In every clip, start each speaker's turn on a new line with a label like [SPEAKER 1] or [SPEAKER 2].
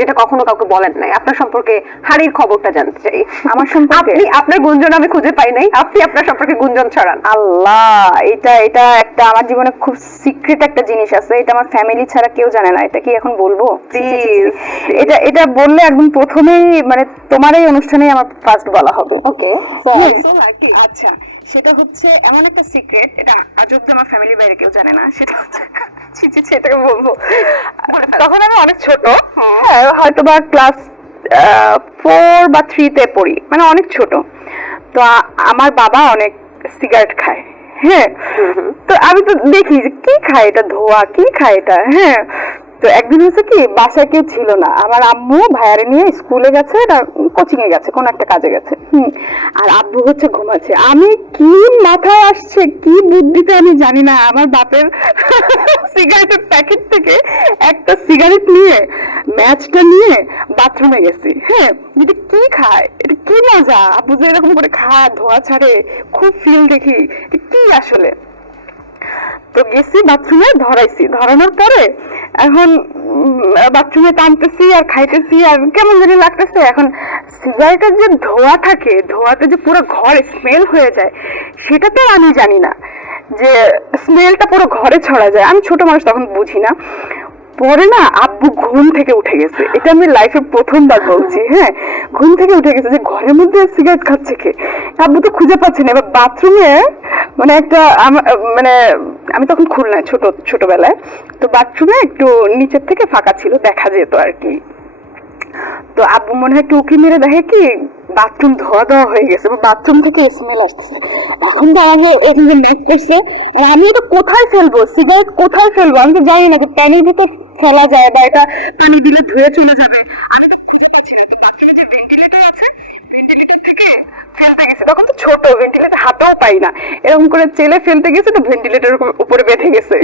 [SPEAKER 1] যেটা কখনো কাউকে বলেন নাই। আপনার সম্পর্কে হাড়ির খবরটা জানতে চাই।
[SPEAKER 2] আমার সম্পর্কে?
[SPEAKER 1] আপনি আপনার গুঞ্জন আমি খুঁজে পাই নাই। আপনি আপনার সম্পর্কে গুঞ্জন ছড়ান।
[SPEAKER 2] আল্লাহ এটা এটা একটা আমার জীবনে খুব সিক্রেট একটা জিনিস আছে। এটা আমার ফ্যামিলি ছাড়া কেউ জানে না। এটা কি এখন বলব? এটা এটা বললে একদম প্রথমেই মানে তোমার এই অনুষ্ঠানেই আমার ফার্স্ট বলা হবে।
[SPEAKER 1] ওকে।
[SPEAKER 2] আচ্ছা সেটা হচ্ছে এমন একটা সিক্রেট এটা আজ অব্দি আমার ফ্যামিলির বাইরে কেউ জানে না। সেটা হচ্ছে ছি ছি ছি, এটাকে বলব। তখন আমি অনেক ছোট। হ্যাঁ, হয়তো বা ক্লাস ফোর বা থ্রিতে পড়ি। মানে অনেক ছোট। তো আমার বাবা অনেক সিগারেট খায়। হ্যাঁ। তো আমি তো দেখি যে কি খায় এটা ধোয়া কি খায় এটা? হ্যাঁ। তো একদিন হচ্ছে কি, বাসায় কেউ ছিল না। আমার আম্মু ভাইয়ারে নিয়ে স্কুলে গেছে কোচিং এ গেছে, কোন একটা কাজে গেছে। আর আব্বু হচ্ছে ঘুমাচ্ছে। আমি কি মাথায় আসছে, কি বুদ্ধিতে আমি জানি না। আমার বাপের সিগারেটের প্যাকেট থেকে একটা সিগারেট নিয়ে ম্যাচটা নিয়ে বাথরুমে গেছি। হ্যাঁ এটা কি খায়? এটা কি মজা? আব্বু যে এরকম করে খায় ধোয়া ছাড়ে, খুব ফিল দেখি। কি আসলে? তো গেছি বাথরুমে ধরাইছি। ধরানোর পরে এখন বাথরুমে টানতেছি আর খাইতেছি আর কেমন জানি লাগতেছে, এখন সিগারেটের যে ধোয়া থাকে, ধোয়াতে যে পুরো ঘর স্মেল হয়ে যায় সেটা তো আমি জানি না যে স্মেলটা পুরো ঘরে ছড়া যায়। আমি ছোট মানুষ, তখন বুঝি না। পরে না আব্বু ঘুম থেকে উঠে গেছে। এটা আমি লাইফে প্রথমবার বলছি হ্যাঁ? ঘুম থেকে উঠে গেছে যে ঘরের মধ্যে সিগারেট খাচ্ছে কে? আব্বু তো খুঁজে পাচ্ছে না। এবার বাথরুমে মানে একটা মানে আমি তখন খুলনায় ছোট, ছোটবেলায়। তো বাথরুমে একটু নিচের থেকে ফাঁকা ছিল, দেখা যেত আর কি তো আব্বু মনে হয় উকি মেরে দেখে কি বাথরুম ধোয়া ধোয়া হয়ে গেছে বাথরুম থেকে স্মেল আসতেছে এখন তো আমাকে এখানে ম্যাচ করছে আমি এটা কোথায় ফেলব? সিগারেট কোথায় ফেলব? আমি তো জানি না যে পানির ভিতর ফেলা যায় বা এটা পানি দিলে ধুয়ে চলে যাবে। আমি তো বাথরুমে যে ভেন্টিলেটর আছে ভেন্টিলেটর থেকে ফেলতে গেছে। তখন তো ছোট হাতেও পাই না। এরকম করে চেলে ফেলতে গেছে তো ভেন্টিলেটর উপরে বেঁধে গেছে।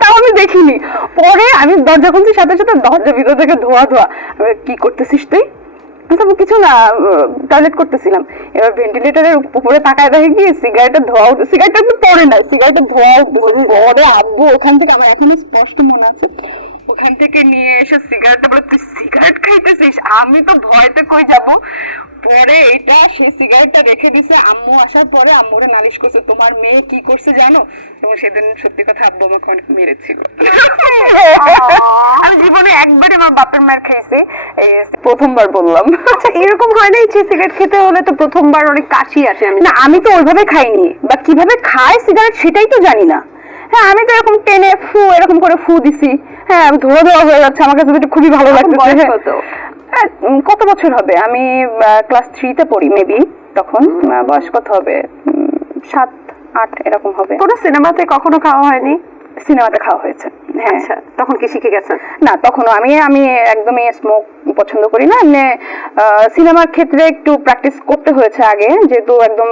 [SPEAKER 2] তাও আমি দেখিনি। পরে আমি দরজা খুলছি, সাথে সাথে দরজার ভিতর থেকে ধোয়া ধোয়া। কি করতেছিস তুই? আমি কিছু না টয়লেট করতেছিলাম। এবার ভেন্টিলেটরের উপরে তাকায় দেখে কি সিগারেটের ধোয়া উঠে সিগারেটটা তো পড়ে না সিগারেটের ধোয়া পরে আব্বু, ওখান থেকে আমার এখনও স্পষ্ট মনে আছে। ওখান থেকে নিয়ে এসে সিগারেটটা বলে, তুই আমি তো ভয়তে কই যাব। পরে এটা সে সিগারেটটা রেখে দিছে। আম্মু আসার পরে আম্মুরে নালিশ করছে তোমার মেয়ে কি করছে জানো? এবং সেদিন সত্যি কথা আব্বু আমাকে অনেক মেরেছিল। আমি জীবনে একবারই আমার বাপের মার খেয়েছি। প্রথমবার বললাম।
[SPEAKER 1] আচ্ছা এরকম হয় না যে সিগারেট খেতে হলে তো প্রথমবার অনেক কাশি আসে আমি।
[SPEAKER 2] না আমি তো ওইভাবে খাইনি। বা কীভাবে খায় সিগারেট সেটাই তো জানি না। হ্যাঁ আমি তো এরকম টেনে ফু এরকম করে ফু দিছি। হ্যাঁ আমি ধোয়া ধোয়া হয়ে যাচ্ছে। আমার কাছে খুবই ভালো লাগছে
[SPEAKER 1] কত?
[SPEAKER 2] কত বছর হবে? আমি ক্লাস থ্রিতে পড়ি মেবি তখন বয়স কত হবে? সাত আট এরকম হবে।
[SPEAKER 1] কোনো সিনেমাতে কখনো খাওয়া হয়নি?
[SPEAKER 2] সিনেমাতে খাওয়া হয়েছে হ্যাঁ।
[SPEAKER 1] আচ্ছা তখন কি শিখে গেছে
[SPEAKER 2] না তখনও আমি আমি একদমই স্মোক পছন্দ করি না। এমনি সিনেমার ক্ষেত্রে একটু প্র্যাকটিস করতে হয়েছে আগে যেহেতু একদম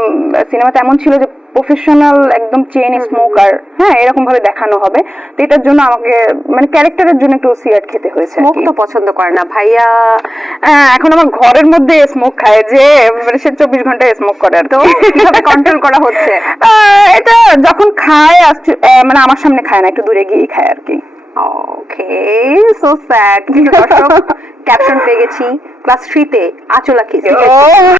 [SPEAKER 2] সিনেমাতে এমন ছিল যে প্রফেশনাল একদম চেন স্মোকার হ্যাঁ এরকম ভাবে দেখানো হবে। তো এটার জন্য আমাকে মানে ক্যারেক্টারের জন্য একটু সিগারেট খেতে হয়েছে আর
[SPEAKER 1] মুখ
[SPEAKER 2] কি।
[SPEAKER 1] তো পছন্দ করে না। ভাইয়া
[SPEAKER 2] এখন আমার ঘরের মধ্যে স্মোক খায় যে মানে সে চব্বিশ ঘণ্টা স্মোক করে আর
[SPEAKER 1] তো কীভাবে কন্ট্রোল করা হচ্ছে?
[SPEAKER 2] এটা যখন খায় মানে আমার সামনে খায় না একটু দূরে গিয়ে খায় আর কি।
[SPEAKER 1] ওকে সো স্যাড কিন্তু দর্শক ক্যাপশন পেয়ে গেছি ক্লাস থ্রিতে আচলা কি
[SPEAKER 2] ও